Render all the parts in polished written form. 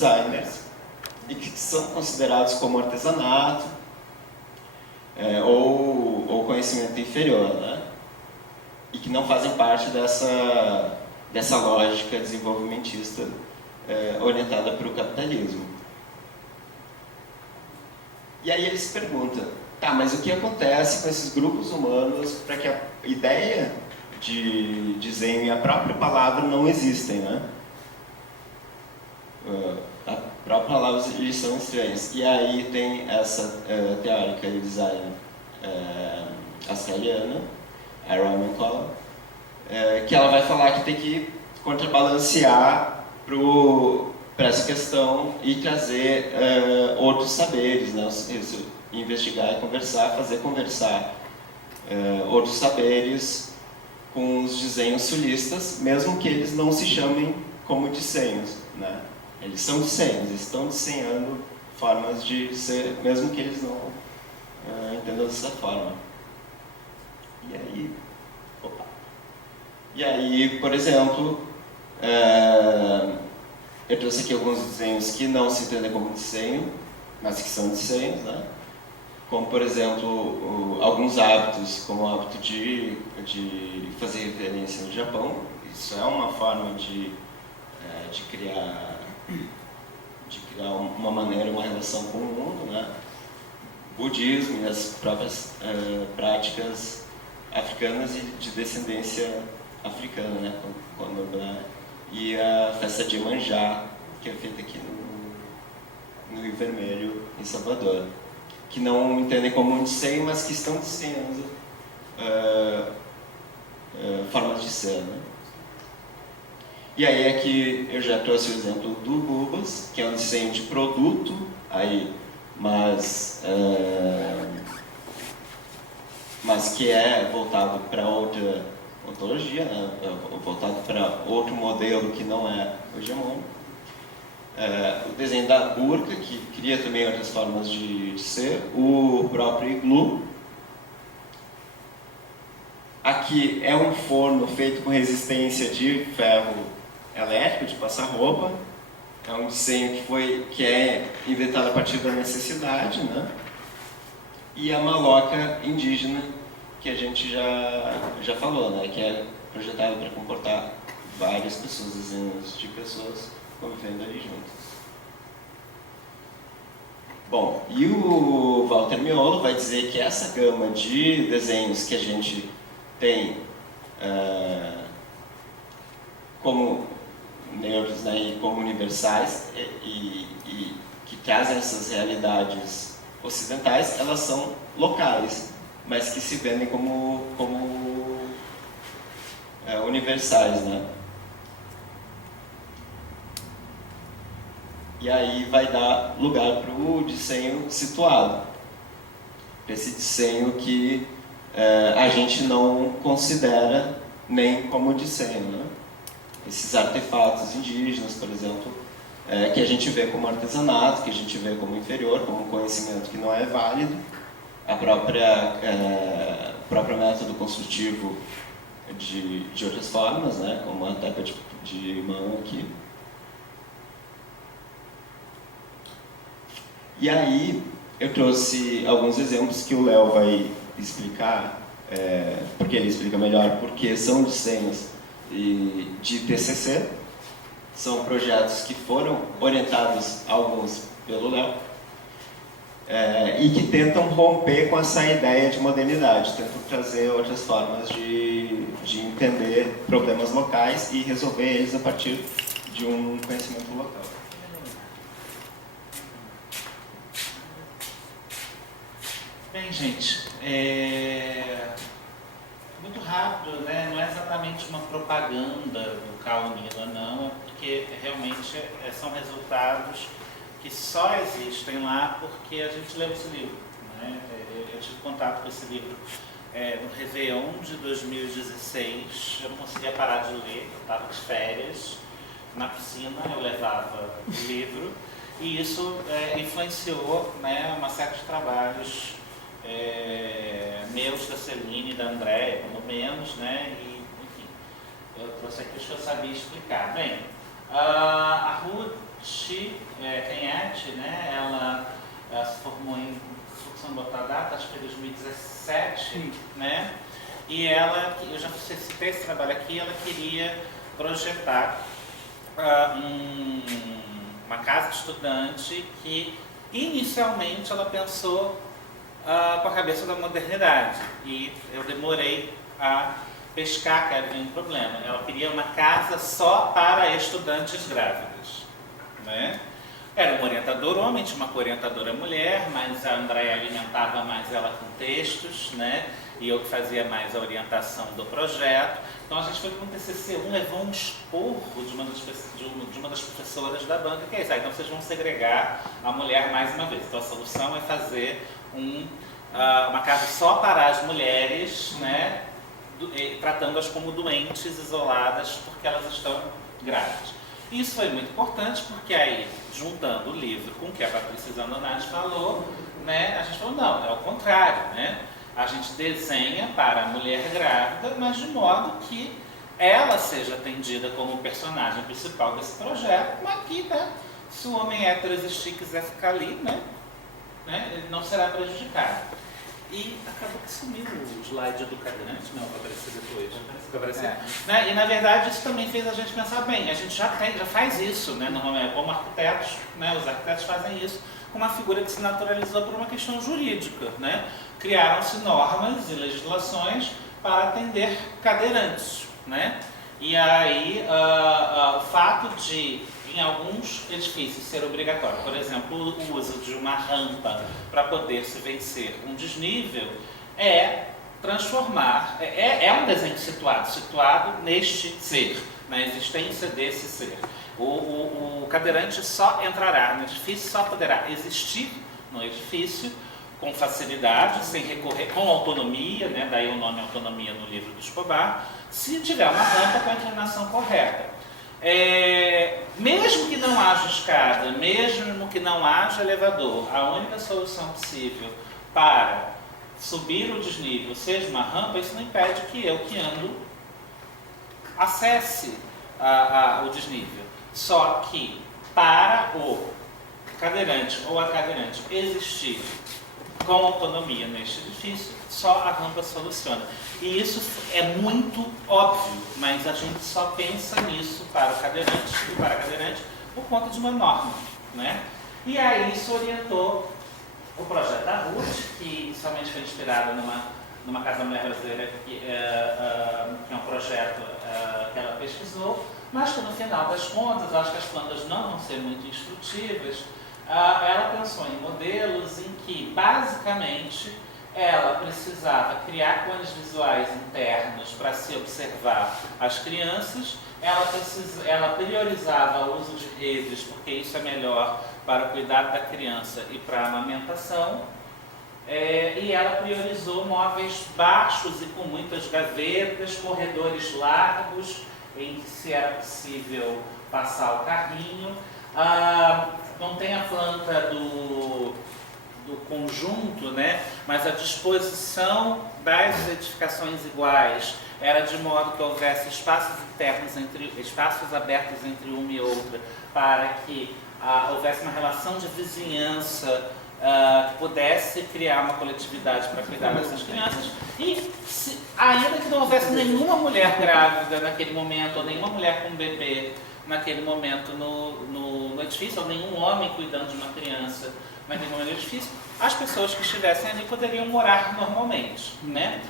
designers e que são considerados como artesanato ou conhecimento inferior, né? E que não fazem parte dessa lógica desenvolvimentista orientada para o capitalismo. E aí eles perguntam, tá, mas o que acontece com esses grupos humanos para que a ideia de desenho e a própria palavra não existem, né? A própria palavra eles são estranhos. E aí tem essa teórica e designer australiana, a Roman Collar, que ela vai falar que tem que contrabalancear para essa questão e trazer outros saberes, né? Investigar e conversar, fazer conversar outros saberes com os desenhos sulistas, mesmo que eles não se chamem como desenhos, né? Eles são desenhos, eles estão desenhando formas de ser, mesmo que eles não entendam dessa forma. E aí, por exemplo, eu trouxe aqui alguns desenhos que não se entendem como desenho, mas que são desenhos, né? Como, por exemplo, alguns hábitos, como o hábito de fazer referência no Japão. Isso é uma forma de criar uma maneira, uma relação com o mundo, né? Budismo e as próprias práticas africanas e de descendência africana, né? E a festa de Iemanjá, que é feita aqui no Rio Vermelho, em Salvador, que não entendem como um desenho, mas que estão desenhando formas de ser, né? E aí aqui eu já trouxe o exemplo do Bubas, que é um desenho de produto, mas que é voltado para outra ontologia, né? Voltado para outro modelo que não é o hegemônico. O desenho da Burka, que cria também outras formas de ser, o próprio Iglu. Aqui é um forno feito com resistência de ferro elétrico, de passar roupa. É um desenho que é inventado a partir da necessidade, né? E a maloca indígena, que a gente já falou, né? Que é projetada para comportar várias pessoas, dezenas de pessoas convivendo ali juntos. Bom, e o Walter Miolo vai dizer que essa gama de desenhos que a gente tem como neutros, né, e como universais e que trazem essas realidades ocidentais, elas são locais, mas que se vendem como universais, né? E aí vai dar lugar para o desenho situado, esse desenho que a gente não considera nem como desenho, né? Esses artefatos indígenas, por exemplo, que a gente vê como artesanato, que a gente vê como inferior, como conhecimento que não é válido, a próprio método construtivo de outras formas, né? Como a tapa de mão aqui. E aí eu trouxe alguns exemplos que o Léo vai explicar, porque ele explica melhor, porque são desenhos de TCC, são projetos que foram orientados, alguns pelo Léo, e que tentam romper com essa ideia de modernidade, tentam trazer outras formas de entender problemas locais e resolver eles a partir de um conhecimento local. Bem, gente, muito rápido, né? Não é exatamente uma propaganda do Kaunila, não, é porque realmente são resultados que só existem lá porque a gente leu esse livro, né? Eu tive contato com esse livro no Réveillon de 2016, eu não conseguia parar de ler, eu estava de férias, na piscina eu levava o livro e isso influenciou, né, uma série de trabalhos meus, da Celine, da Andréia, pelo menos, né? E, enfim, eu trouxe aqui os que eu sabia explicar. Bem, a rua Canhete, né? Ela se formou em, se não botar a data, acho que foi 2017, né? E ela, eu já citei esse trabalho aqui, ela queria projetar uma casa de estudante que inicialmente ela pensou com a cabeça da modernidade, e eu demorei a pescar, que era um problema. Ela queria uma casa só para estudantes grávidas, né? Era um orientador homem, tinha uma orientadora mulher, mas a Andréia alimentava mais ela com textos, né? E eu que fazia mais a orientação do projeto. Então a gente foi para um TCC, levou um esporro de uma das professoras da banca, que é isso. Então vocês vão segregar a mulher mais uma vez. Então a solução é fazer uma casa só para as mulheres, né? Tratando-as como doentes, isoladas, porque elas estão grávidas. Isso foi muito importante, porque aí, juntando o livro com o que a Patrícia Zandonati falou, né, a gente falou, não, é o contrário, né? A gente desenha para a mulher grávida, mas de modo que ela seja atendida como personagem principal desse projeto, mas que, né, se o homem hétero existir e quiser ficar ali, né, ele não será prejudicado. E acabou que sumiu o slide do cadeirante, não, vai aparecer depois. Vai aparecer. Né? E na verdade isso também fez a gente pensar, bem, a gente já faz isso, né, normalmente, como arquitetos, né, os arquitetos fazem isso com uma figura que se naturalizou por uma questão jurídica, né? Criaram-se normas e legislações para atender cadeirantes, né? E aí o fato de, em alguns edifícios, ser obrigatório, por exemplo, o uso de uma rampa para poder se vencer um desnível, é transformar, é um desenho situado neste ser, na existência desse ser. O cadeirante só entrará no edifício, só poderá existir no edifício com facilidade, sem recorrer, com autonomia, né? Daí o nome autonomia no livro do Escobar, se tiver uma rampa com a inclinação correta. Mesmo que não haja escada, mesmo que não haja elevador, a única solução possível para subir o desnível seja uma rampa, isso não impede que eu que ando acesse o desnível. Só que para o cadeirante ou a cadeirante existir com autonomia neste edifício, só a rampa soluciona. E isso é muito óbvio, mas a gente só pensa nisso para o cadeirante e para a cadeirante por conta de uma norma, né? E aí isso orientou o projeto da Ruth, que inicialmente foi inspirado numa Casa Mulher Brasileira, que é um projeto que ela pesquisou, mas que no final das contas, acho que as plantas não vão ser muito instrutivas, ela pensou em modelos em que, basicamente, ela precisava criar cones visuais internos para se observar as crianças, ela priorizava o uso de redes, porque isso é melhor para o cuidado da criança e para a amamentação, e ela priorizou móveis baixos e com muitas gavetas, corredores largos, em que se era possível passar o carrinho. Não tem a planta do conjunto, né? Mas a disposição das edificações iguais era de modo que houvesse espaços abertos entre uma e outra, para que houvesse uma relação de vizinhança que pudesse criar uma coletividade para cuidar dessas crianças. E ainda que não houvesse nenhuma mulher grávida naquele momento, ou nenhuma mulher com bebê naquele momento no edifício, ou nenhum homem cuidando de uma criança naquele momento no edifício, as pessoas que estivessem ali poderiam morar normalmente, né?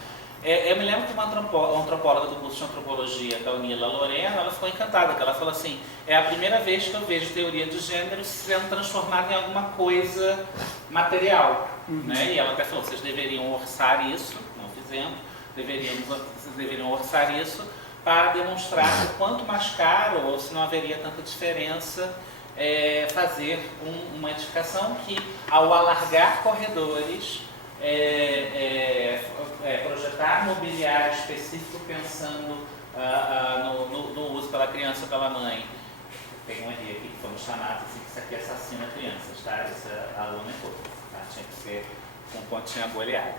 Eu me lembro que uma antropóloga do curso de antropologia, da Unila Lorena, ela ficou encantada, que ela falou assim, é a primeira vez que eu vejo teoria de gênero sendo transformada em alguma coisa material, né? E ela até falou, vocês deveriam orçar isso, não fizemos, vocês deveriam orçar isso para demonstrar o quanto mais caro, ou se não haveria tanta diferença, fazer uma edificação que, ao alargar corredores, projetar mobiliário específico pensando no uso pela criança ou pela mãe. Tem um erro aqui que fomos chamados assim, que isso aqui assassina crianças, tá? Essa aluna é pouco, tá? Tinha que ser com pontinha boleada.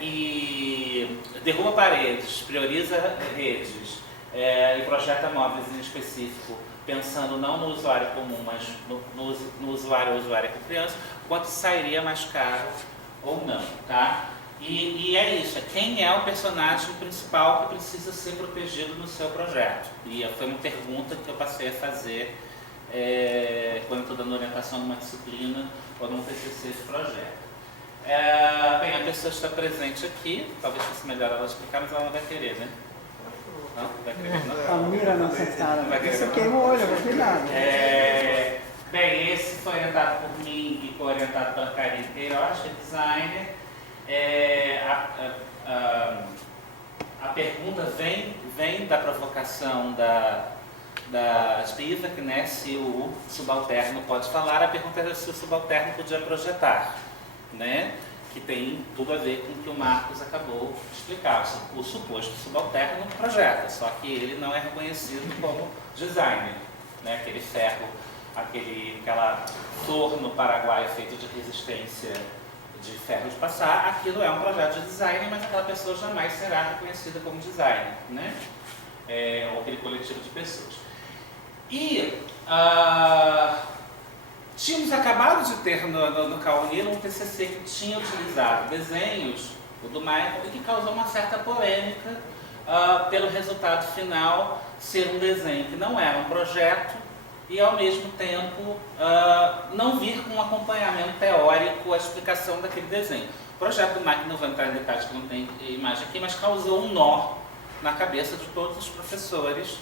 E derruba paredes, prioriza redes e projeta móveis em específico pensando não no usuário comum, mas no usuário ou usuária com criança, quanto sairia mais caro ou não, tá? E é isso, é quem é o personagem principal que precisa ser protegido no seu projeto. E foi uma pergunta que eu passei a fazer quando estou dando orientação numa disciplina ou num TCC de projeto. Bem, a pessoa está presente aqui, talvez fosse melhor ela explicar, mas ela não vai querer, né? Não? Vai querer, não? A mira não sentada, você queima o olho, vai cuidado. Bem, esse foi orientado por mim e foi orientado pela Karine Queiroz, que é designer. A pergunta vem da provocação da Spivak, né? Se o subalterno pode falar. A pergunta era se o subalterno podia projetar, né? Que tem tudo a ver com o que o Marcos acabou de explicar. O suposto subalterno projeta, só que ele não é reconhecido como designer, né? Aquele ferro, aquela torno paraguaio feito de resistência de ferro de passar, aquilo é um projeto de design, mas aquela pessoa jamais será reconhecida como designer, né? Ou aquele coletivo de pessoas. E tínhamos acabado de ter no Kaunila um TCC que tinha utilizado desenhos, o do Michael, e que causou uma certa polêmica pelo resultado final ser um desenho que não era um projeto e, ao mesmo tempo, não vir com um acompanhamento teórico a explicação daquele desenho. O projeto do Mike, não vou entrar em detalhes que não tem imagem aqui, mas causou um nó na cabeça de todos os professores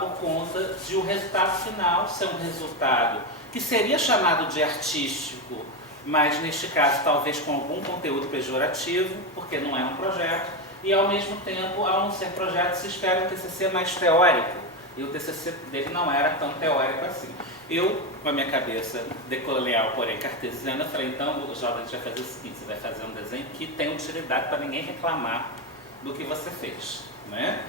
por conta de o resultado final ser um resultado que seria chamado de artístico, mas neste caso talvez com algum conteúdo pejorativo, porque não é um projeto, e ao mesmo tempo, ao não ser projeto, se espera um TCC mais teórico. E o TCC dele não era tão teórico assim. Eu, com a minha cabeça decolonial, porém cartesiana, falei, então, Jovem, a gente vai fazer o seguinte, você vai fazer um desenho que tem utilidade para ninguém reclamar do que você fez, né?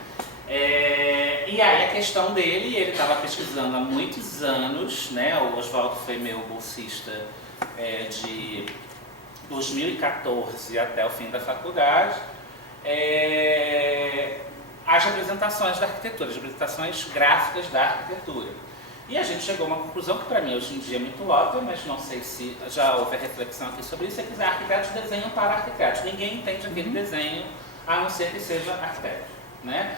E aí a questão dele, ele estava pesquisando há muitos anos, né? O Oswaldo foi meu bolsista de 2014 até o fim da faculdade. As representações da arquitetura, as representações gráficas da arquitetura. E a gente chegou a uma conclusão que para mim hoje em dia é muito óbvia, mas não sei se já houve reflexão aqui sobre isso, é que arquitetos desenham para arquitetos. Ninguém entende aquele desenho, a não ser que seja arquiteto, né?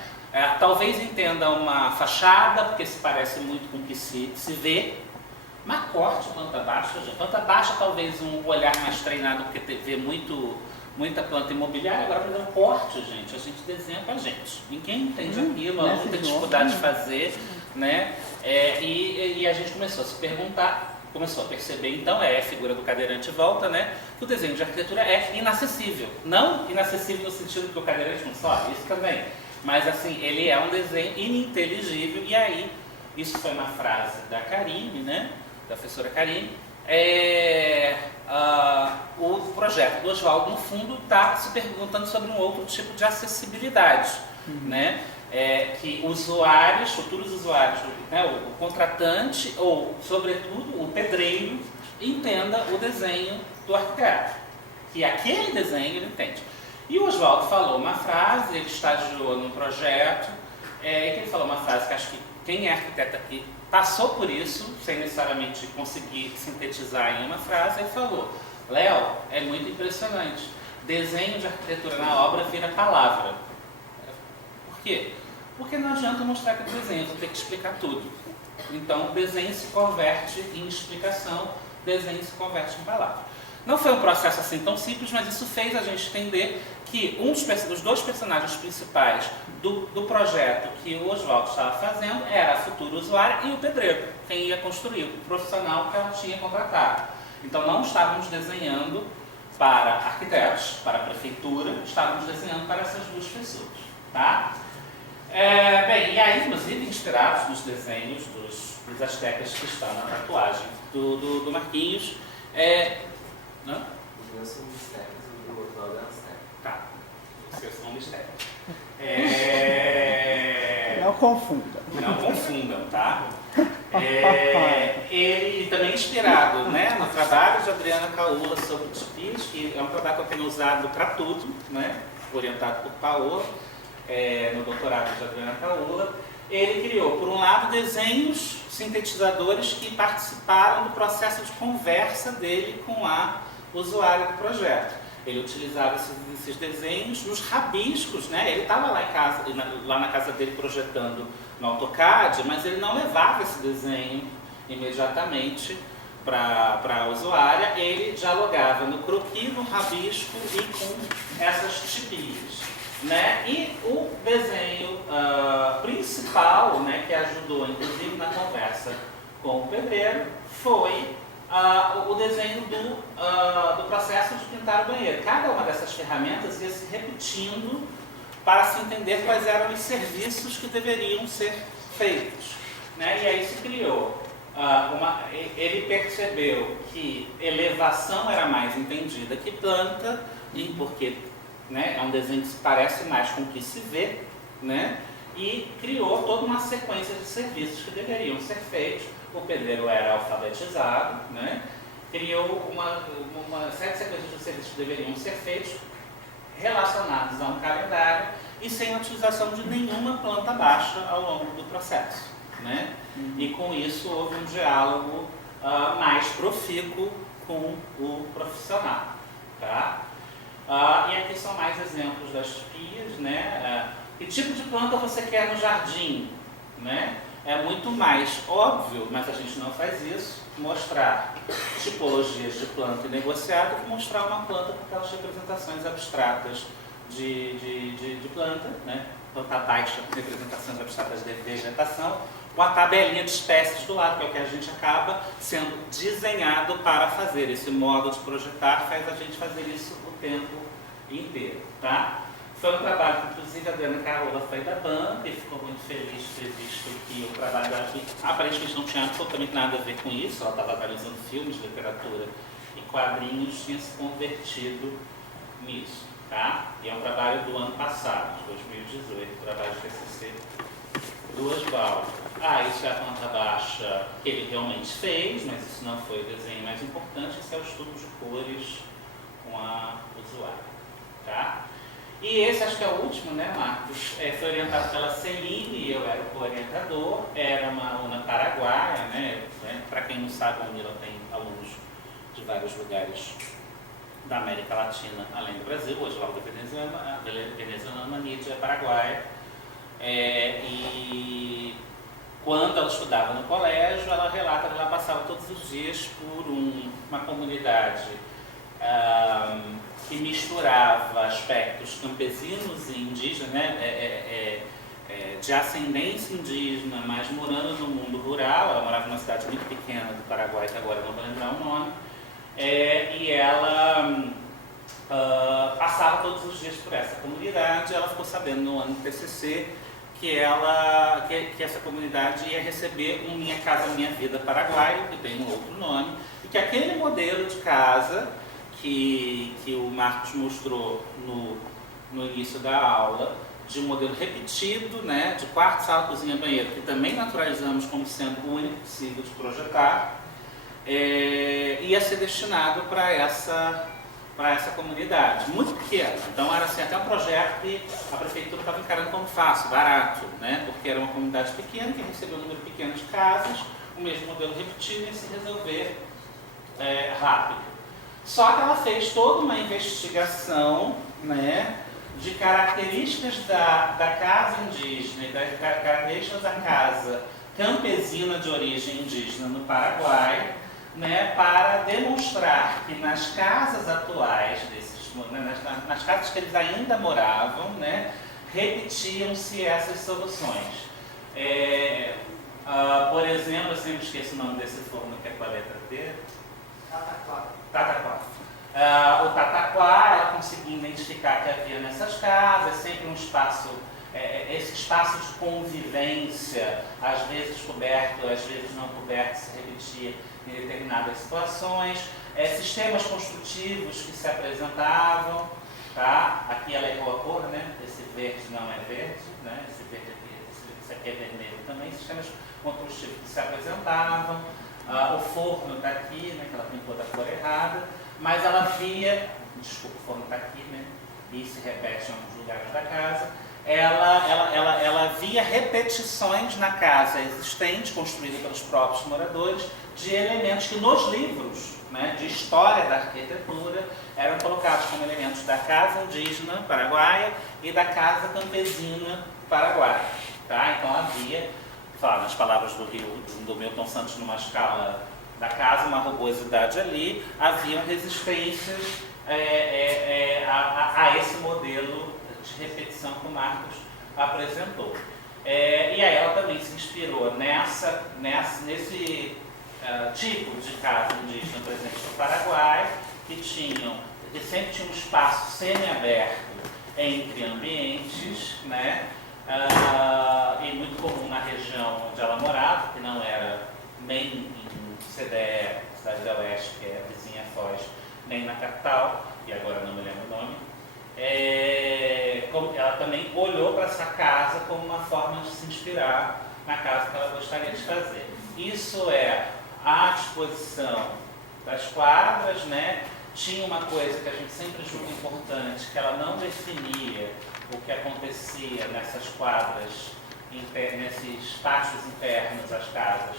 Talvez entenda uma fachada, porque se parece muito com o que se vê, mas corte, planta baixa. Planta baixa talvez um olhar mais treinado, porque vê muita planta imobiliária. Agora, por exemplo, corte, gente, a gente desenha pra gente. Ninguém entende aquilo, aluno tem dificuldade de fazer, né? E a gente começou a se perguntar, começou a perceber, então, a figura do cadeirante volta, né? Que o desenho de arquitetura é inacessível. Não inacessível no sentido que o cadeirante não sobe, isso também. Mas, assim, ele é um desenho ininteligível. E aí, isso foi uma frase da Karine, né? Da professora Karine. O projeto do Oswaldo, no fundo, está se perguntando sobre um outro tipo de acessibilidade, né? Que usuários, futuros usuários, né? O contratante ou, sobretudo, o pedreiro, entenda o desenho do arquiteto, que aquele desenho ele entende. E o Oswaldo falou uma frase, ele estagiou num projeto, que ele falou uma frase que acho que quem é arquiteto aqui passou por isso, sem necessariamente conseguir sintetizar em uma frase. Ele falou: Léo, é muito impressionante, desenho de arquitetura na obra vira palavra. Por quê? Porque não adianta mostrar que desenho, vou ter que explicar tudo. Então, desenho se converte em explicação, desenho se converte em palavra. Não foi um processo assim tão simples, mas isso fez a gente entender que dos dois personagens principais do projeto que o Oswaldo estava fazendo era a futura usuária e o pedreiro, quem ia construir, o profissional que ela tinha contratado. Então não estávamos desenhando para arquitetos, para a prefeitura, estávamos desenhando para essas duas pessoas, tá? Bem, e aí, inclusive, inspirados nos desenhos dos astecas que estão na tatuagem do Marquinhos. Não? Os meus são mistérios, o do Oswaldo é um mistério. Tá, os seus são mistérios. Não confunda. Não confundam, tá? Ele também é inspirado, né, no trabalho de Adriana Caula sobre tipis, que é um trabalho que eu tenho usado para tudo, né, orientado por Paola, no doutorado de Adriana Caula. ele criou, por um lado, desenhos sintetizadores que participaram do processo de conversa dele com a usuária do projeto. Ele utilizava esses desenhos nos rabiscos, né? Ele estava lá em casa, lá na casa dele projetando no AutoCAD, mas ele não levava esse desenho imediatamente para a usuária, ele dialogava no croquis, no rabisco e com essas tipias. Né? E o desenho principal, né, que ajudou inclusive na conversa com o pedreiro, foi o desenho do processo de pintar o banheiro. Cada uma dessas ferramentas ia se repetindo para se entender quais eram os serviços que deveriam ser feitos. Né? E aí se criou, ele percebeu que elevação era mais entendida que planta, porque né, é um desenho que se parece mais com o que se vê, né? E criou toda uma sequência de serviços que deveriam ser feitos. O pedreiro era alfabetizado, né? Criou uma série de sequências de serviços que deveriam ser feitos relacionados a um calendário e sem a utilização de nenhuma planta baixa ao longo do processo, né? E com isso houve um diálogo mais profícuo com o profissional, tá? E aqui são mais exemplos das tipias, né? Que tipo de planta você quer no jardim, né? É muito mais óbvio, mas a gente não faz isso, mostrar tipologias de planta e negociado que mostrar uma planta com aquelas representações abstratas de planta, né? Planta baixa com representações abstratas de vegetação, com a tabelinha de espécies do lado, que é o que a gente acaba sendo desenhado para fazer. Esse modo de projetar faz a gente fazer isso o tempo inteiro, tá? Foi um trabalho que, inclusive, a Adriana Carola foi da banca e ficou muito feliz de ter visto que o trabalho dela aparentemente não tinha absolutamente nada a ver com isso. Ela estava analisando filmes, literatura e quadrinhos, tinha se convertido nisso, tá? E é um trabalho do ano passado, de 2018, trabalho de TCC do Oswaldo. Isso é a planta baixa que ele realmente fez, mas isso não foi o desenho mais importante, esse é o estudo de cores com a usuária, tá? E esse, acho que é o último, né, Marcos? Foi orientado pela Celine, eu era o co-orientador, era uma aluna paraguaia, né? Para quem não sabe, a Unila tem alunos de vários lugares da América Latina, além do Brasil. Hoje, lá da venezuelana, Nídia é paraguaia. E quando ela estudava no colégio, ela relata que ela passava todos os dias por uma comunidade que misturava aspectos campesinos e indígenas, né, de ascendência indígena, mas morando no mundo rural. Ela morava numa cidade muito pequena do Paraguai, que agora não vou lembrar o nome, e ela passava todos os dias por essa comunidade. Ela ficou sabendo no ano do TCC que essa comunidade ia receber um Minha Casa Minha Vida paraguaio, que tem um outro nome, e que aquele modelo de casa que o Marcos mostrou no início da aula, de um modelo repetido, né, de quarto, sala, cozinha, banheiro, que também naturalizamos como sendo o único possível de projetar, ia ser destinado para essa comunidade, muito pequena. Então era assim, até um projeto que a prefeitura estava encarando como fácil, barato, né, porque era uma comunidade pequena que recebeu um número pequeno de casas, o mesmo modelo repetido ia se resolver rápido. Só que ela fez toda uma investigação, né, de características da casa indígena e das características da casa campesina de origem indígena no Paraguai, né, para demonstrar que nas casas atuais, nas casas que eles ainda moravam, né, repetiam-se essas soluções. Por exemplo, eu sempre esqueço o nome desse forno que é com a letra T. Tataquá. O Tataquá, ela conseguia identificar que havia nessas casas sempre um espaço, esse espaço de convivência, às vezes coberto, às vezes não coberto, se repetia em determinadas situações, sistemas construtivos que se apresentavam, tá? Aqui ela errou a cor, né? Esse verde não é verde, né? Esse verde aqui, esse aqui é vermelho também, sistemas construtivos que se apresentavam. O forno está aqui, né, que ela pintou da cor errada, mas ela via, desculpa, o forno está aqui, né, e se repete em alguns lugares da casa, ela via repetições na casa existente, construída pelos próprios moradores, de elementos que nos livros, né, de história da arquitetura eram colocados como elementos da casa indígena paraguaia e da casa campesina paraguaia. Tá? Então havia, nas palavras do Milton Santos, numa escala da casa, uma rugosidade ali, haviam resistências a esse modelo de repetição que o Marcos apresentou. E aí ela também se inspirou nesse tipo de casa indígena presente no Paraguai, que sempre tinha um espaço semi-aberto entre ambientes, né? E muito comum na região onde ela morava, que não era nem em CDE, Cidade da Oeste, que é a vizinha Foz, nem na capital, e agora não me lembro o nome. Ela também olhou para essa casa como uma forma de se inspirar na casa que ela gostaria de fazer. Isso é a disposição das quadras, né? Tinha uma coisa que a gente sempre julga importante, que ela não definia o que acontecia nessas quadras, nesses pátios internos às casas.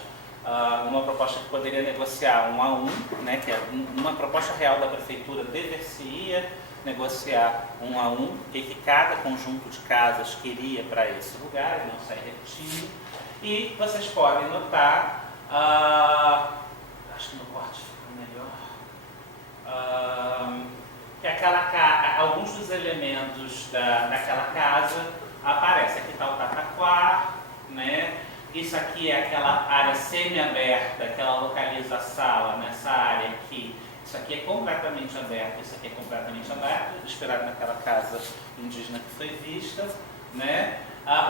Uma proposta que poderia negociar 1 a 1, né? Que é uma proposta real da prefeitura dever-se-ia negociar 1 a 1, que cada conjunto de casas queria para esse lugar, e não sair repetindo. E vocês podem notar, acho que no corte fica melhor, que alguns dos elementos daquela casa aparecem. Aqui está o tataquá, né? Isso aqui é aquela área semi-aberta, que ela localiza a sala nessa área aqui. Isso aqui é completamente aberto, isso aqui é completamente aberto, inspirado naquela casa indígena que foi vista, né?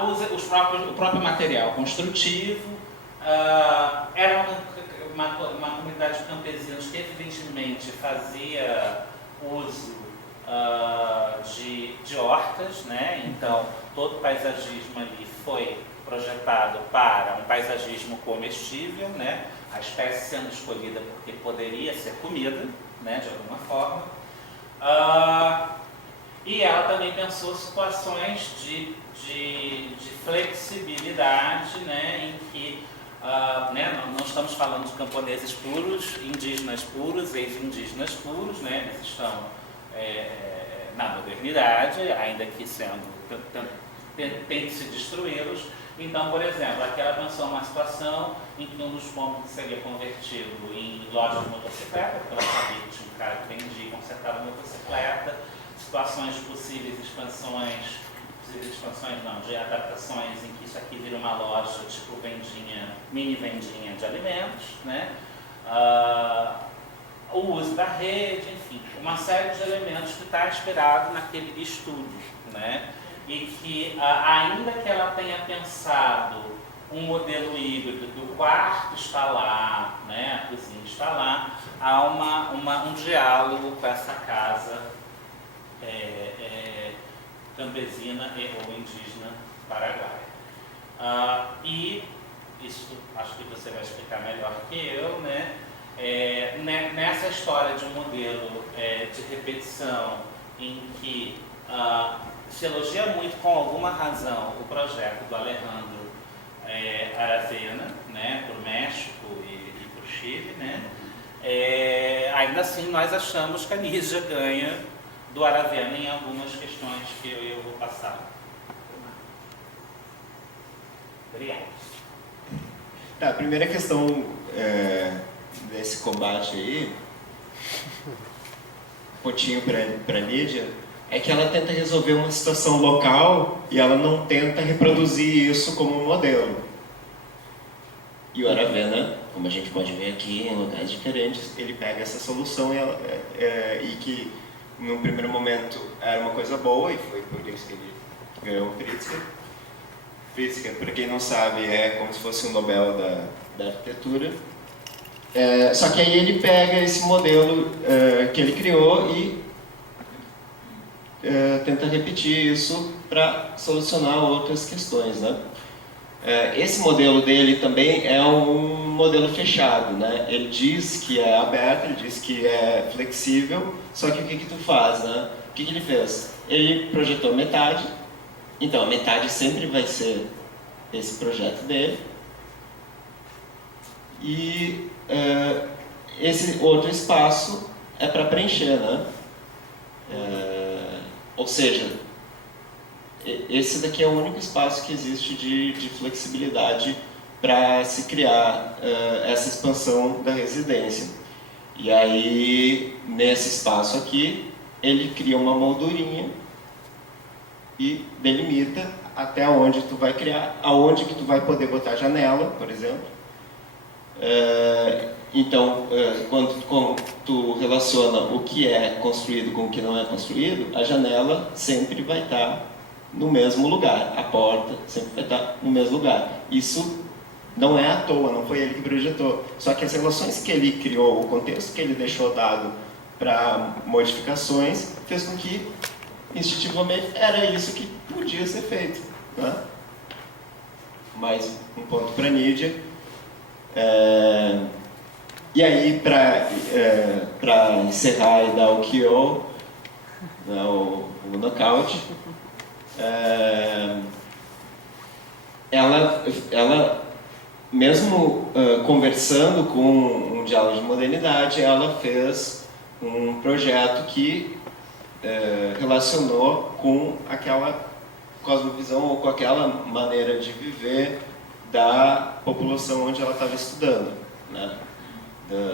O próprio material construtivo. Era uma comunidade de campesinos que evidentemente fazia uso de hortas, né? Então todo o paisagismo ali foi projetado para um paisagismo comestível, né? A espécie sendo escolhida porque poderia ser comida, né? De alguma forma. E ela também pensou situações de flexibilidade, né? Em que não estamos falando de camponeses puros, indígenas puros, ex-indígenas puros, né? Eles estão na modernidade, ainda que tem que se destruí-los. Então, por exemplo, aqui ela pensou uma situação em que um dos cômodos seria convertido em loja de motocicleta, porque ela sabia que tinha um cara que vendia e consertava motocicleta, situações de possíveis expansões não, de adaptações em que isso aqui vira uma loja tipo mini vendinha de alimentos, né? O uso da rede, enfim, uma série de elementos que está inspirado naquele estudo, né? E que, ainda que ela tenha pensado um modelo híbrido, que o quarto está lá, né, a cozinha está lá, há um diálogo com essa casa campesina ou indígena paraguaia. E isso acho que você vai explicar melhor que eu, né? Nessa história de um modelo de repetição em que se elogia muito, com alguma razão, o projeto do Alejandro Aravena, né, para o México e para o Chile, né? Ainda assim, nós achamos que a Nígia ganha do Aravena em algumas questões que eu vou passar. Obrigado. Tá, a primeira questão desse combate aí, pontinho para a Nígia, é que ela tenta resolver uma situação local e ela não tenta reproduzir isso como um modelo. E o Aravena, como a gente pode ver aqui em locais diferentes, ele pega essa solução e que, num primeiro momento, era uma coisa boa, e foi por isso que ele ganhou o Pritzker. Pritzker, para quem não sabe, é como se fosse um Nobel da arquitetura. Só que aí ele pega esse modelo que ele criou e tenta repetir isso para solucionar outras questões, né? Esse modelo dele também é um modelo fechado, né? Ele diz que é aberto, ele diz que é flexível, só que o que tu faz, né? O que ele fez? Ele projetou metade Então, a metade sempre vai ser esse projeto dele. E esse outro espaço é para preencher, né? Ou seja, esse daqui é o único espaço que existe de flexibilidade para se criar essa expansão da residência. E aí, nesse espaço aqui, ele cria uma moldurinha e delimita até onde tu vai criar, aonde que tu vai poder botar janela, por exemplo. Então, quando tu relaciona o que é construído com o que não é construído, a janela sempre vai estar no mesmo lugar, a porta sempre vai estar no mesmo lugar. Isso não é à toa, não foi ele que projetou. Só que as relações que ele criou, o contexto que ele deixou dado para modificações, fez com que, instintivamente, era isso que podia ser feito. Né? Mais um ponto para a Nídia. E aí, para encerrar e dar o KO, né, o nocaute, ela mesmo conversando com um diálogo de modernidade, ela fez um projeto que relacionou com aquela cosmovisão ou com aquela maneira de viver da população onde ela estava estudando, né?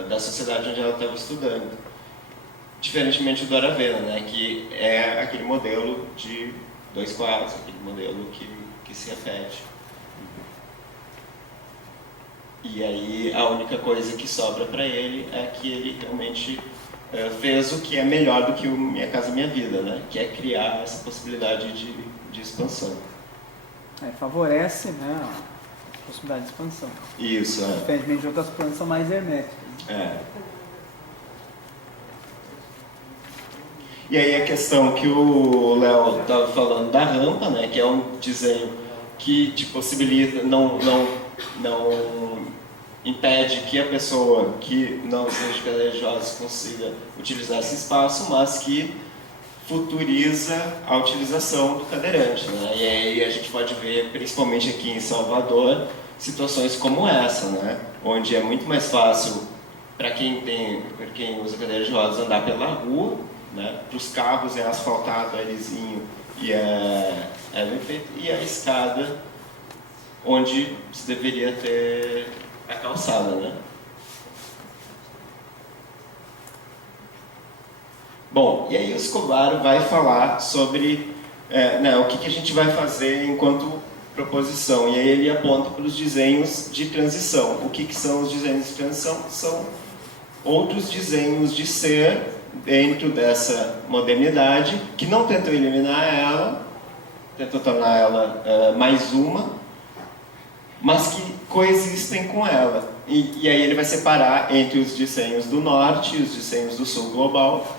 Da sociedade onde ela estava estudando. Diferentemente do Aravena, né? Que é aquele modelo de 2 quadros, aquele modelo que se repete. E aí a única coisa que sobra para ele é que ele realmente fez o que é melhor do que o Minha Casa Minha Vida, né? Que é criar essa possibilidade de expansão. Favorece, né, a possibilidade de expansão. Isso, Diferentemente de outras plantas, são mais herméticas. E aí a questão que o Léo estava falando da rampa, né? Que é um desenho que te possibilita, não impede que a pessoa que não seja cadeiriosa consiga utilizar esse espaço, mas que futuriza a utilização do cadeirante, né? E aí a gente pode ver, principalmente aqui em Salvador, situações como essa, né? Onde é muito mais fácil para quem usa cadeira de rodas andar pela rua, né? Para os carros é asfaltado, é lisinho e é bem feito, e a escada onde se deveria ter a calçada, né? Bom, e aí o Escobar vai falar sobre o que a gente vai fazer enquanto proposição. E aí ele aponta para os desenhos de transição. O que são os desenhos de transição? São outros desenhos de ser dentro dessa modernidade que não tentam eliminar ela, tentam tornar ela mais uma, mas que coexistem com ela. E aí ele vai separar entre os desenhos do norte e os desenhos do sul global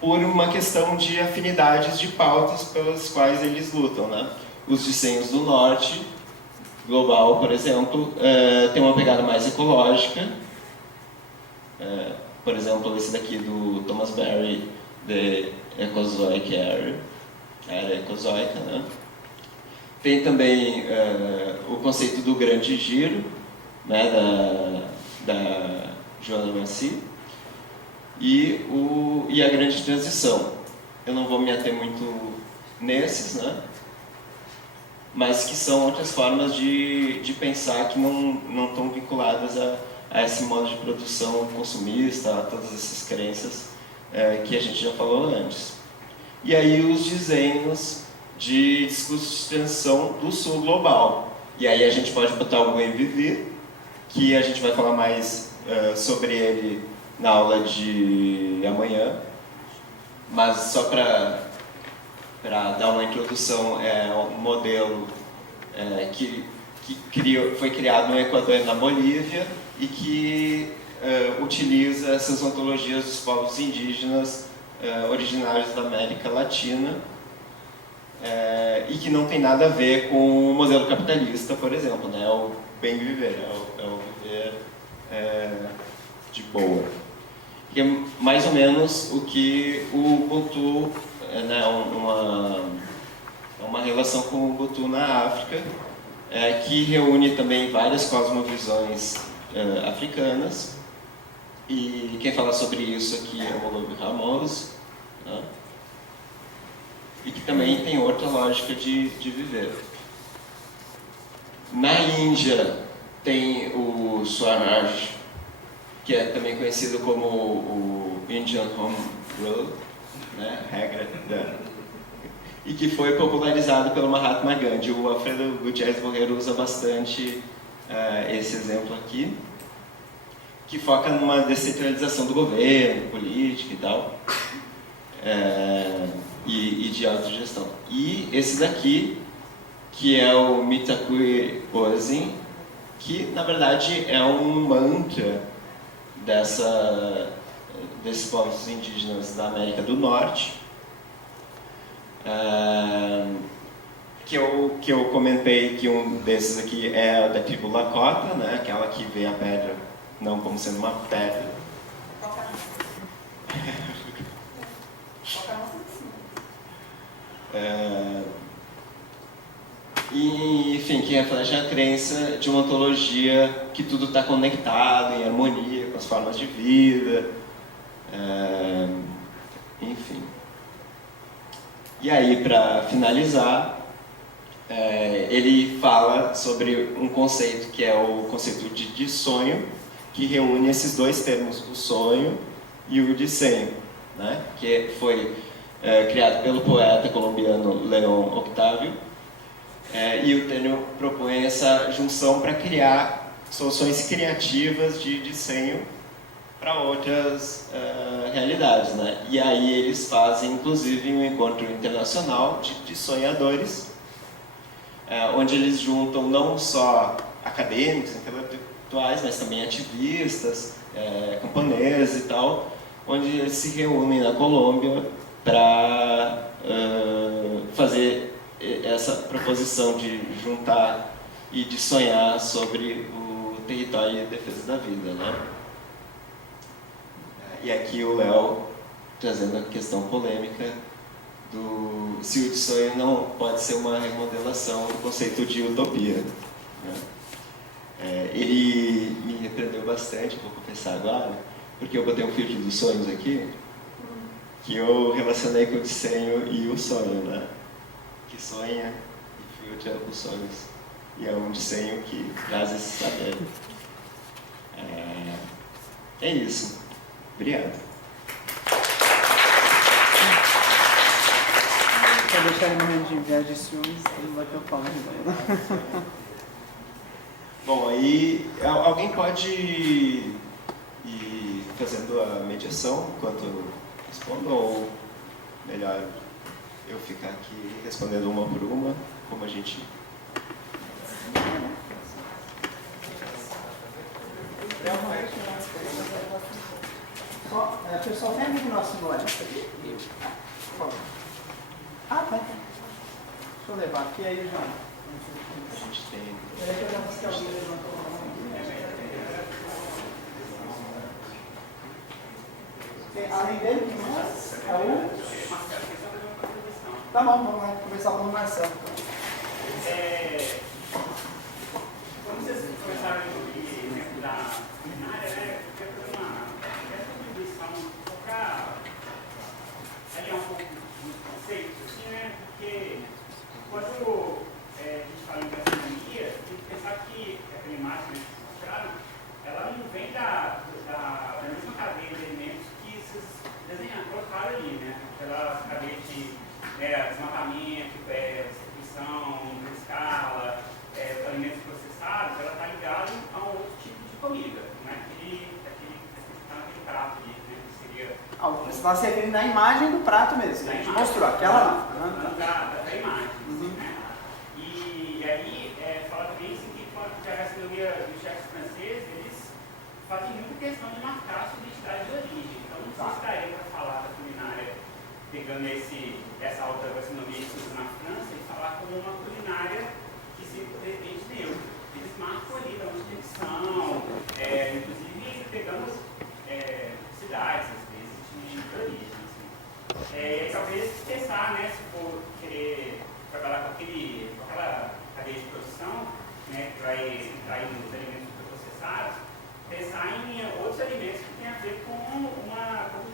por uma questão de afinidades de pautas pelas quais eles lutam, né? Os desenhos do norte global, por exemplo, tem uma pegada mais ecológica. Por exemplo, esse daqui do Thomas Berry, The Ecozoic Area, a área ecozoica, né? Tem também o conceito do grande giro, né, da Joana Macy, e a grande transição. Eu não vou me ater muito nesses, né? Mas que são outras formas de pensar que não estão vinculadas a esse modo de produção consumista, a todas essas crenças que a gente já falou antes. E aí os desenhos de discurso de transição do sul global. E aí a gente pode botar o Bem Viver, que a gente vai falar mais sobre ele na aula de amanhã, mas só para dar uma introdução, é um modelo que foi criado no Equador e na Bolívia e que utiliza essas ontologias dos povos indígenas originários da América Latina e que não tem nada a ver com o modelo capitalista, por exemplo, né? É o bem viver, é o viver de boa. Que é mais ou menos o que o Ubuntu, né, um uma relação com o Ubuntu na África, que reúne também várias cosmovisões africanas. E quem fala sobre isso aqui é o Olobi Ramos, né? E que também tem outra lógica de viver. Na Índia tem o Swaraj, que é também conhecido como o Indian Home Rule, né? Regra e que foi popularizado pelo Mahatma Gandhi. O Alfredo Gutierrez Borreiro usa bastante esse exemplo aqui, que foca numa descentralização do governo, política e tal, e de autogestão. E esse daqui, que é o Mitakuye Ozen, que na verdade é um mantra desses povos indígenas da América do Norte, que eu comentei que um desses aqui é da tribo Lakota, né? Aquela que vê a pedra não como sendo uma pedra. E, enfim, que reflete a crença de uma ontologia que tudo está conectado, em harmonia com as formas de vida, enfim. E aí, para finalizar, ele fala sobre um conceito que é o conceito de sonho, que reúne esses dois termos, o sonho e o dissenho, né? Que foi criado pelo poeta colombiano León Octavio, e o Tênio propõe essa junção para criar soluções criativas de dissenho para outras realidades, né? E aí eles fazem, inclusive, um encontro internacional de sonhadores, onde eles juntam não só acadêmicos, intelectuais, mas também ativistas, camponeses e tal, onde eles se reúnem na Colômbia para fazer essa proposição de juntar e de sonhar sobre o território e a defesa da vida, né? E aqui o Léo trazendo a questão polêmica do se o sonho não pode ser uma remodelação do conceito de utopia, né? Ele me repreendeu bastante, vou confessar agora, porque eu botei um filtro dos sonhos aqui, que eu relacionei com o dissenho e o sonho, né? Que sonha e filtra os sonhos. E é um dissenho que traz esse saber. É isso. Obrigado. Vou deixar ele morrendo de inveja de ciúmes, ele não vai ter o pau na vida. Bom, aí alguém pode ir fazendo a mediação enquanto eu respondo, ou melhor eu ficar aqui respondendo uma por uma, como a gente... Pessoal, tem amigo nosso no ônibus aqui? Por favor. Ah, tá. Deixa eu levar aqui, aí já. A gente tem... Além dele, quem mais? É o... Tá bom, vamos lá começar com o Marcelo. Quando vocês começaram a ouvir o exemplo da culinária, né, eu queria fazer uma contribuição, focar ali um pouco nos conceitos, assim, né, porque quando a gente fala em gastronomia, tem que pensar que aquela imagem que vocês mostraram, ela não vem da mesma cadeia de alimentos que vocês desenharam, colocaram ali, né, aquela cadeia de desmatamento, distribuição, escala, alimentos processados, ela está ligada a um outro tipo de comida, não é aquele prato ali, né, que seria... Você está se referindo à imagem do prato mesmo, da a gente imagem, mostrou, aquela lá. da imagem, né? E aí, fala também assim, que a gastronomia dos chefes franceses, eles fazem muita questão de marcar a sua identidade de origem. Então, não sei se daria para falar da culinária pegando essa alta gastronomia que se usa na França e falar como uma culinária que se pretende neutro. Eles marcam ali da onde eles são, inclusive pegando cidades, às vezes, de origem. Assim. Talvez pensar, né, se for querer trabalhar com aquela cadeia de produção, né, que vai entrar nos alimentos processados, pensar em outros alimentos que têm a ver com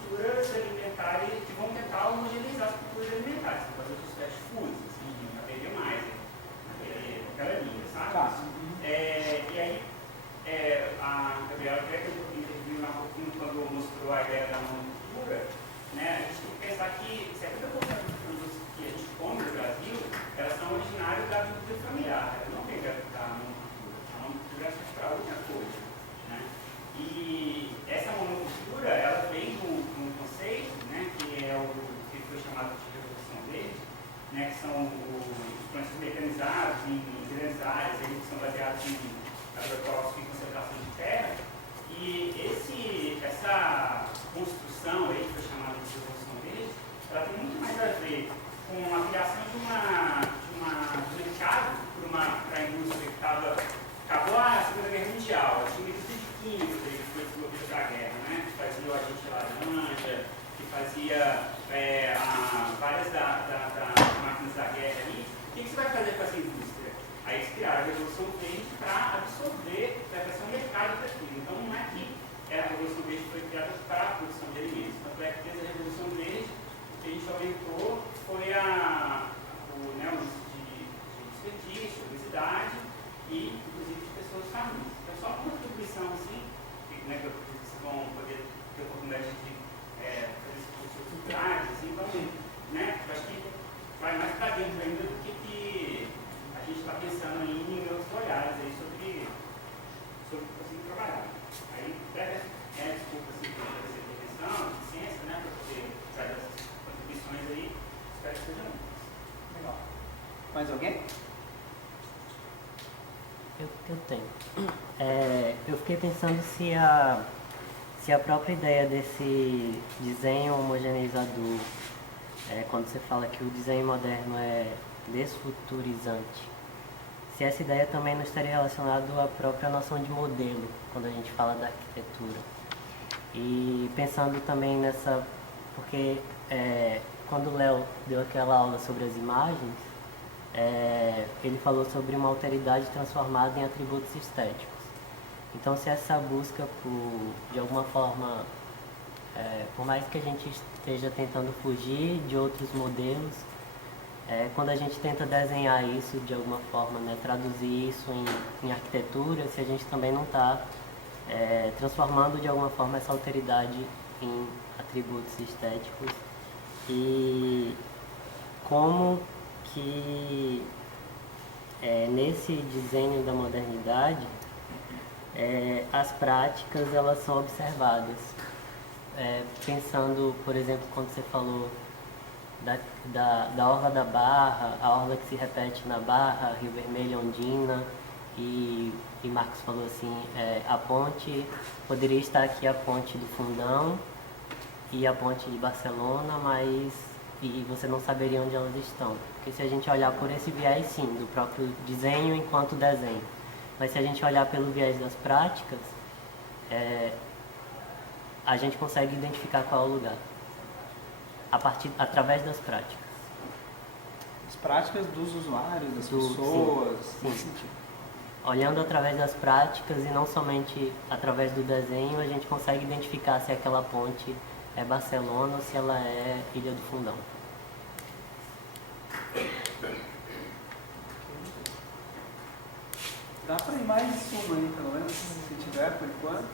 culturas alimentares que vão tentar homogeneizar as culturas alimentares, por causa dos fast foods, assim, aprender mais, aquela linha, sabe? Tá. E aí, a Gabriela até interviu um pouquinho quando mostrou a ideia da monocultura, né? A gente tem que pensar que 70% dos produtos que a gente come no Brasil, elas são originários da agricultura familiar, elas não vêm da monocultura. A monocultura é para outra coisa, né? E essa monocultura, ela vem de um conceito, né, que é o que foi chamado de Revolução Verde, né, que são os plantas mecanizados em grandes áreas, que são baseados em agrotóxicos e concentração de terra. E essa construção aí, que foi chamada de Revolução Verde, ela tem muito mais a ver com a criação de um mercado para a indústria que acabou a Segunda Guerra Mundial, tinha uma indústria de química que foi desenvolvida para a guerra, né? Que fazia o agente laranja, que fazia várias das máquinas da guerra ali. O que você vai fazer com essa indústria? Aí eles criaram a Revolução Verde para absorver, para ser um mercado para aquilo. Então não é que a Revolução Verde foi criada para a produção de alimentos. Tanto é que desde a Revolução Verde, o que a gente aumentou foi o índice de desperdício, obesidade e, inclusive, de pessoas famílias. Então, só uma contribuição assim, né, que vocês vão poder ter a oportunidade de fazer esses cursos culturais, assim, então, né, eu acho que vai mais para dentro ainda do que a gente está pensando aí em outros olhares aí sobre conseguir trabalhar. Aí, desculpa assim, por essa intervenção, licença, né, para poder trazer essas contribuições aí, espero que sejam muitas. Legal. Mais alguém? Eu tenho. Eu fiquei pensando se a própria ideia desse desenho homogeneizador, quando você fala que o desenho moderno é desfuturizante, se essa ideia também não estaria relacionada à própria noção de modelo, quando a gente fala da arquitetura. E pensando também porque quando o Léo deu aquela aula sobre as imagens, ele falou sobre uma alteridade transformada em atributos estéticos. Então, se essa busca de alguma forma, por mais que a gente esteja tentando fugir de outros modelos, quando a gente tenta desenhar isso de alguma forma, né, traduzir isso em arquitetura, se a gente também não está transformando de alguma forma essa alteridade em atributos estéticos, e como que nesse desenho da modernidade as práticas elas são observadas. Pensando, por exemplo, quando você falou da orla da Barra, a orla que se repete na Barra, Rio Vermelho, Ondina, e Marcos falou assim, a ponte, poderia estar aqui a ponte do Fundão e a ponte de Barcelona, e você não saberia onde elas estão. Porque se a gente olhar por esse viés, sim, do próprio desenho enquanto desenho, mas se a gente olhar pelo viés das práticas, a gente consegue identificar qual é o lugar, através das práticas. As práticas dos usuários, das Sim, pessoas, sim. nesse sentido. Olhando através das práticas e não somente através do desenho, a gente consegue identificar se aquela ponte é Barcelona ou se ela é Ilha do Fundão. Dá para ir mais uma aí, pelo menos, se tiver, por enquanto.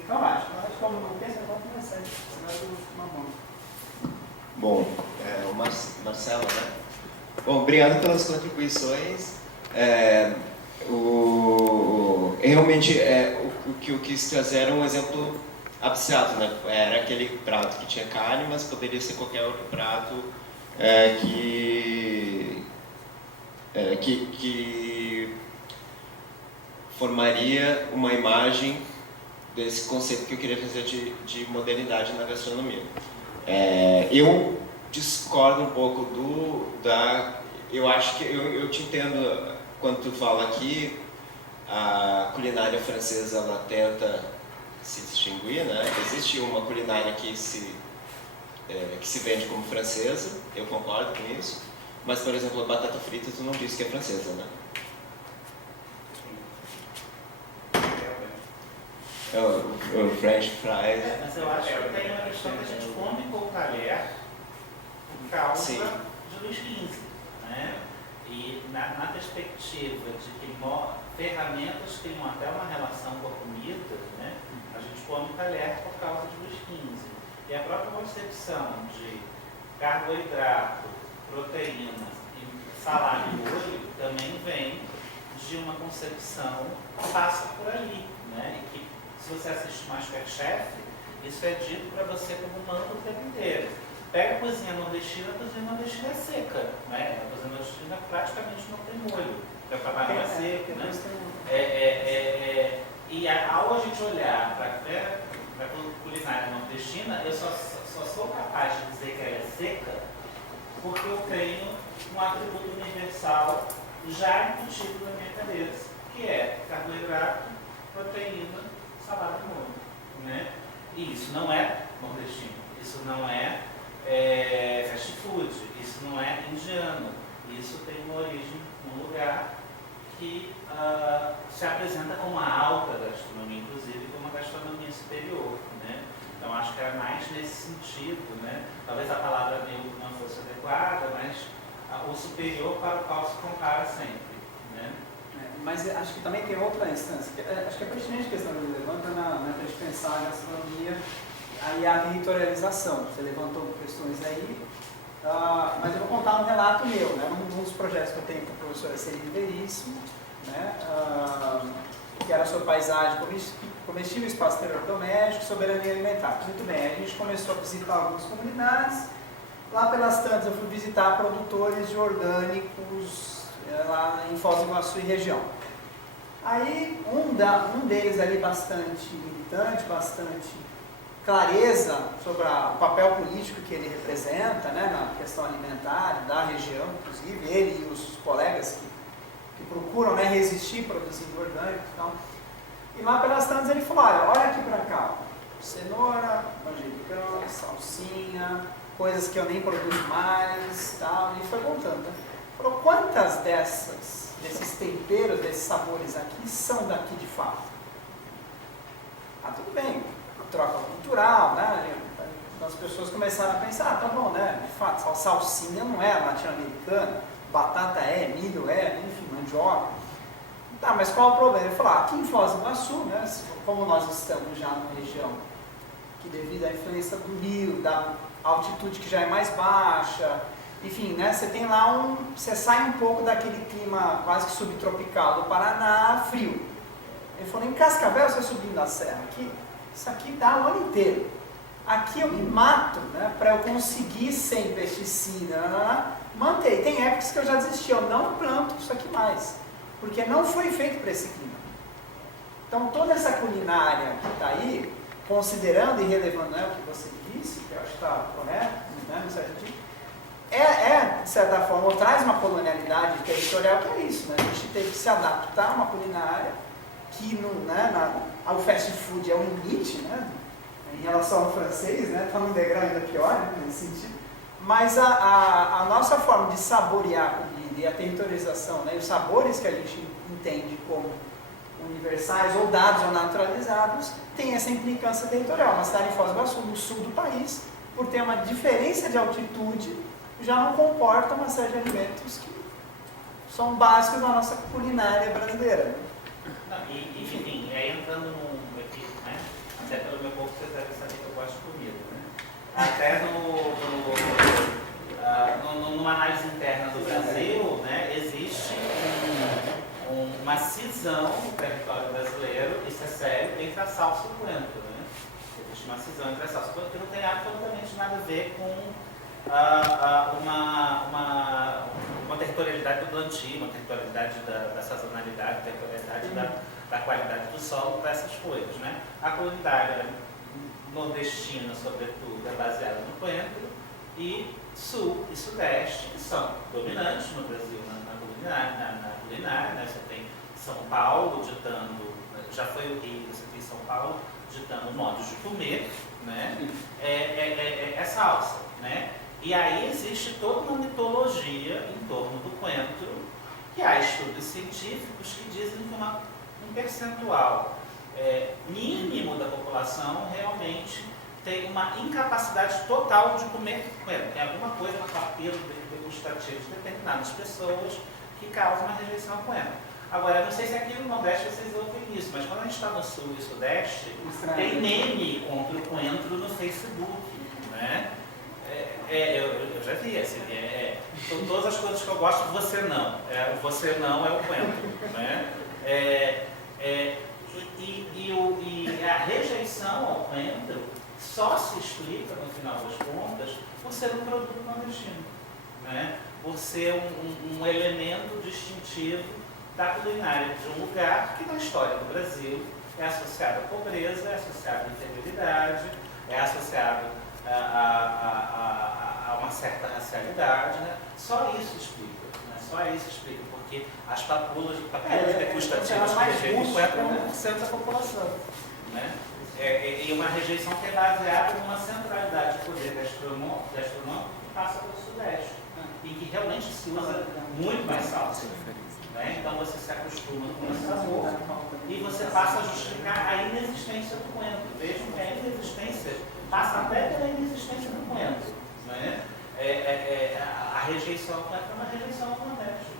Então acho que como não pensa, pode começar. Você vai uma mão. Bom, o Marcelo, né? Bom, obrigado pelas contribuições. Realmente, o que eu quis trazer era um exemplo abstrato, né? Era aquele prato que tinha carne, mas poderia ser qualquer outro prato que formaria uma imagem desse conceito que eu queria fazer de modernidade na gastronomia. Eu discordo um pouco eu acho que eu te entendo quando tu fala aqui, a culinária francesa ela tenta se distinguir, né? Existe uma culinária que se que se vende como francesa, eu concordo com isso, mas, por exemplo, a batata frita tu não disse que é francesa, né? O French fries. Mas eu acho que tem uma questão que a gente come com o talher por causa Sim. de Luís XV, né? E na perspectiva de que ferramentas criam até uma relação com a comida, né? A gente come talher por causa de Luís XV. E a própria concepção de carboidrato, proteína e salada e molho também vem de uma concepção que passa por ali, né? E que, se você assiste MasterChef, isso é dito para você como mando o tempo inteiro. Pega a cozinha nordestina é seca, né? A cozinha nordestina praticamente não tem molho, porque o camarão é seco, né? E ao a gente olhar para a culinária nordestina, eu só sou capaz de dizer que ela é seca porque eu tenho um atributo universal já embutido na minha cabeça, que é carboidrato, proteína, salada e molho, né? E isso não é nordestino, isso não é fast food, isso não é indiano, isso tem uma origem num lugar que se apresenta como uma alta gastronomia, inclusive como uma gastronomia superior, né? Então acho que é mais nesse sentido, né? Talvez a palavra neutro não fosse adequada, mas o superior para o qual se compara sempre, né? Mas acho que também tem outra instância, acho que é pertinente a questão que ele levanta na gente pensar a gastronomia e a territorialização. Você levantou questões aí, mas eu vou contar um relato meu, né? Um dos projetos que eu tenho com a professora Celine Veríssimo, né? Que era sobre paisagem comestível, espaço exterior doméstico, soberania alimentar. Muito bem, a gente começou a visitar algumas comunidades. Lá pelas tantas eu fui visitar produtores de orgânicos lá em Foz do Iguaçu e região. Aí um deles ali bastante militante, bastante clareza sobre o papel político que ele representa, né, na questão alimentar da região, inclusive ele e os colegas que procuram, né, resistir produzindo orgânico e tal. E lá pelas tantas ele falou, olha aqui para cá, cenoura, manjericão, salsinha, coisas que eu nem produzo mais, tal, e foi contando. Né? Falou, quantas desses temperos, desses sabores aqui, são daqui de fato? Tudo bem, troca cultural, né? As pessoas começaram a pensar, tá bom, né? De fato, salsinha não é latino-americana, batata é, milho é, enfim, mandioca. Tá, mas qual é o problema? Ele falou, aqui em Foz do Iguaçu, né? Como nós estamos já numa região que devido à influência do rio, da altitude que já é mais baixa, enfim, né, você tem lá você sai um pouco daquele clima quase que subtropical do Paraná, frio. Ele falou, em Cascavel, você subindo a serra aqui, isso aqui dá o ano inteiro. Aqui eu me mato, né, para eu conseguir, sem pesticida, manter. Tem épocas que eu já desisti, eu não planto isso aqui mais, porque não foi feito para esse clima. Então toda essa culinária que está aí, considerando e relevando, né, o que você disse, que eu acho que está correto, né, no certo sentido, de certa forma, traz uma colonialidade territorial que é isso, né? A gente teve que se adaptar a uma culinária que, o fast food é um limite, né? Em relação ao francês, né? Está num degrau ainda pior, né? Nesse sentido. Mas a nossa forma de saborear a comida e a territorialização, né? E os sabores que a gente entende como universais ou dados ou naturalizados, tem essa implicância territorial. Uma cidade em Foz do Iguaçu, no sul do país, por ter uma diferença de altitude, já não comporta uma série de alimentos que são básicos da nossa culinária brasileira. Não, enfim, aí entrando aqui, né? Até pelo meu pouco vocês devem saber que eu gosto de comida, né? Até numa análise interna do Brasil, né, existe uma cisão no território brasileiro, isso é sério, entre a salsa e o coentro, né? Existe uma cisão entre a salsa e o coentro que não tem absolutamente nada a ver com uma territorialidade do plantio, uma territorialidade da sazonalidade, territorialidade da qualidade do solo, dessas coisas, né? A culinária nordestina, sobretudo, é baseada no coentro, e sul e sudeste, que são dominantes no Brasil na culinária, né? Você tem São Paulo ditando, já foi o Rio, você tem São Paulo ditando modos de comer, né? É salsa, né? E aí existe toda uma mitologia em torno do coentro, que há estudos científicos que dizem que um percentual mínimo da população realmente tem uma incapacidade total de comer coentro. Tem alguma coisa no papel degustativo de determinadas pessoas que causa uma rejeição ao coentro. Agora, eu não sei se aqui no Nordeste vocês ouvem isso, mas quando a gente está no Sul e Sudeste, tem meme contra o coentro no Facebook, né? Eu já vi, assim, todas as coisas que eu gosto, você não. Você não é o coentro, né? E a rejeição ao coentro só se explica, no final das contas, por ser um produto nordestino, né? Por ser um elemento distintivo da culinária de um lugar que na história do Brasil é associado à pobreza, é associado à inferioridade, é associado a uma certa racialidade, né? Só isso explica, né? Só isso explica, porque as papulas degustativas que rejeitam é 1% da população, né? E uma rejeição que é baseada numa centralidade de poder gastronômico que passa pelo Sudeste, e que realmente se usa muito mais salsa. Né? Então você se acostuma com esse sabor e você passa a justificar a inexistência do coentro. Vejam que a inexistência passa até pela inexistência do coentro. Né? A rejeição ao coentro é uma rejeição ao Nordeste.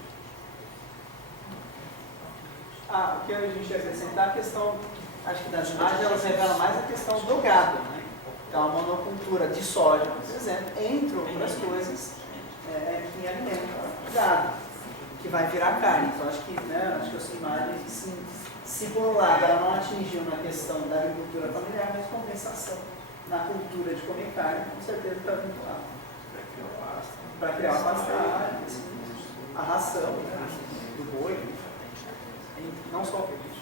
O que a gente ia acrescentar, a questão, acho que das imagens, elas revelam mais a questão do gado, né? Então, a monocultura de soja, por exemplo, entre outras coisas, que alimenta o gado, que vai virar carne. Então, acho que a sua imagem, se por um lado ela não atingiu na questão da agricultura familiar, mas compensação na cultura de comer carne, com certeza está vinculado. Para criar uma pastagem, a ração, né, do boi, não só o peixe.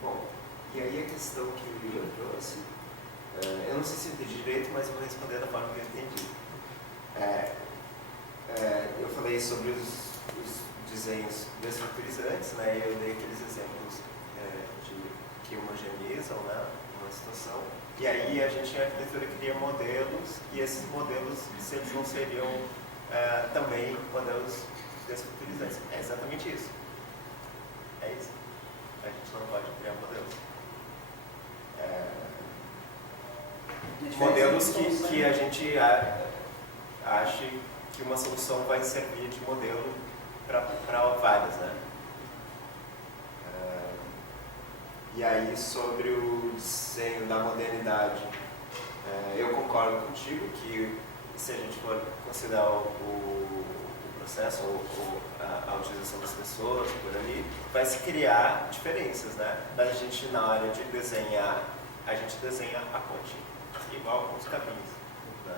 Bom, e aí a questão que o William trouxe, eu não sei se eu entendi direito, mas eu vou responder da forma que eu entendi. Eu falei sobre os desenhos destruturizantes, né? Eu dei aqueles exemplos que homogeneizam, né, uma situação. E aí a gente, em arquitetura, cria modelos, e esses modelos não seriam também modelos destruturizantes. É exatamente isso. É isso. A gente não pode criar modelos. Modelos que a gente ache que uma solução vai servir de modelo para várias, né? E aí, sobre o desenho da modernidade, eu concordo contigo que, se a gente for considerar o processo ou a utilização das pessoas por ali, vai se criar diferenças, né? Mas a gente, na hora de desenhar, a gente desenha a ponte igual com os caminhos, né?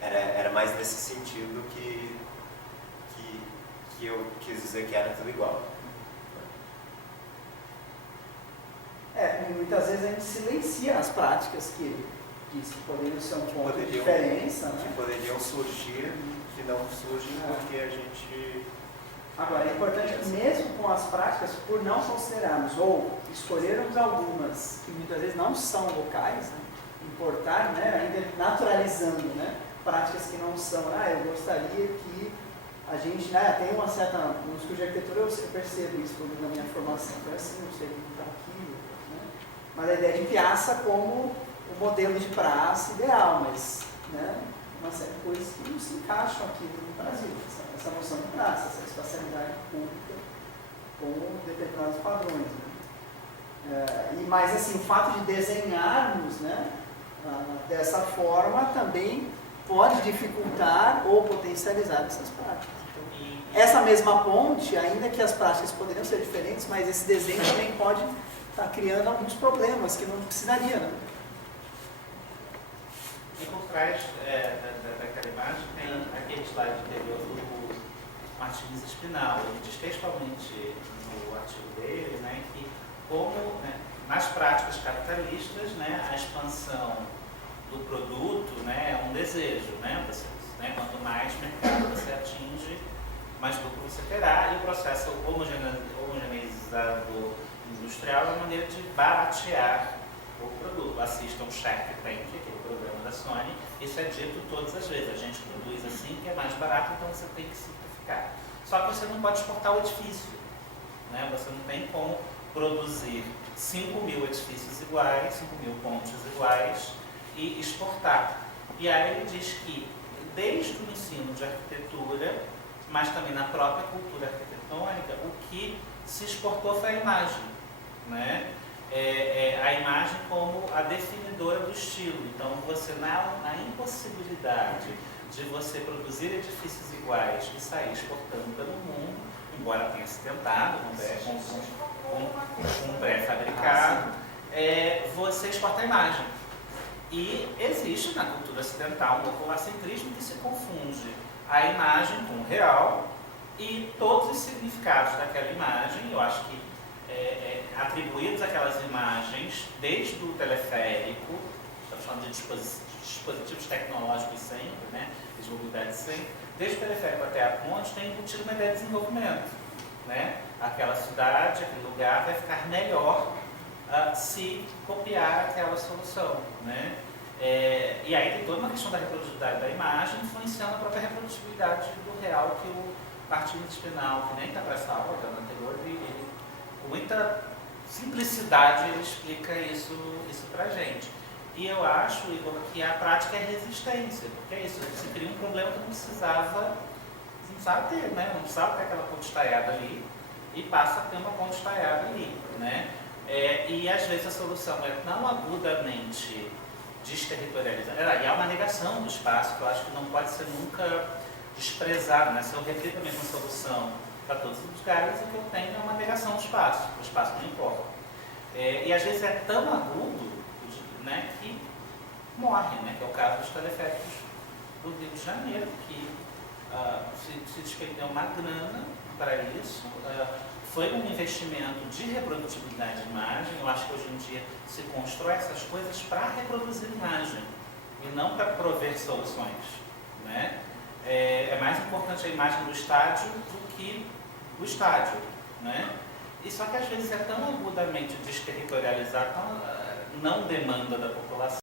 Era mais nesse sentido que eu quis dizer que era tudo igual. Muitas vezes a gente silencia as práticas que poderiam ser um ponto de diferença, né? Que poderiam surgir, que não surgem porque a gente... Agora, é importante que mesmo com as práticas, por não considerarmos ou escolhermos algumas que muitas vezes não são locais, né? Importar, né? Ainda naturalizando, né? Práticas que não são, eu gostaria que a gente, né, tem uma certa, nos cursos de arquitetura eu percebo isso na minha formação, então assim, não sei como está aqui, né? Mas a ideia de piaça como o modelo de praça ideal, mas, né, uma série de coisas que não se encaixam aqui no Brasil, essa noção de praça, essa espacialidade pública com determinados padrões, né? Mas assim, o fato de desenharmos, né, dessa forma também pode dificultar ou potencializar essas práticas. Então, essa mesma ponte, ainda que as práticas poderiam ser diferentes, mas esse desenho também pode estar criando alguns problemas que não precisaria, né? E por trás daquela imagem tem aquele slide anterior do Martins Espinal. Ele diz textualmente no artigo dele, né, que como, né, nas práticas capitalistas, né, a expansão do produto, né, é um desejo, né? Quanto mais mercado você atinge, mais lucro você terá, e o processo homogeneizado industrial é uma maneira de baratear o produto. Assistam Shark Tank, que é o programa da Sony, isso é dito todas as vezes. A gente produz assim, que é mais barato, então você tem que simplificar. Só que você não pode exportar o edifício, né? Você não tem como produzir 5.000 edifícios iguais, 5.000 pontes iguais e exportar. E aí ele diz que, desde o ensino de arquitetura, mas também na própria cultura arquitetônica, o que se exportou foi a imagem, né? A imagem como a definidora do estilo. Então, você, na impossibilidade de você produzir edifícios iguais e sair exportando pelo mundo, embora tenha se tentado com um pré-fabricado, você exporta a imagem. E existe na cultura ocidental um populacentrismo que se confunde a imagem com o real e todos os significados daquela imagem, eu acho que atribuídos àquelas imagens, desde o teleférico, estamos falando de dispositivos tecnológicos sempre, né, de mobilidade sempre, desde o teleférico até a ponte, tem embutido uma ideia de desenvolvimento, né? Aquela cidade, aquele lugar vai ficar melhor se copiar aquela solução, né? E aí tem toda uma questão da reprodutibilidade da imagem influenciando a própria reprodutibilidade do real, que o Martins Spinal, que nem está para essa aula, que é o anterior, ele, com muita simplicidade ele explica isso para a gente. E eu acho, Igor, que a prática é resistência, porque é isso, se cria um problema que não precisava ter, né? Não precisava ter aquela ponte estaiada ali e passa a ter uma ponte estaiada ali, né? E às vezes a solução é não agudamente desterritorializar, e há uma negação do espaço que eu acho que não pode ser nunca desprezado, né? Se eu replico a mesma solução para todos os lugares, o que eu tenho é uma negação do espaço, o espaço não importa. E às vezes é tão agudo, né, que morre, né? Que é o caso dos teleféricos do Rio de Janeiro, que se despendeu uma grana para isso. Foi um investimento de reprodutibilidade de imagem. Eu acho que hoje em dia se constrói essas coisas para reproduzir imagem e não para prover soluções, né? É mais importante a imagem do estádio do que o estádio, né? E só que às vezes é tão agudamente desterritorializado, tão não demanda da população,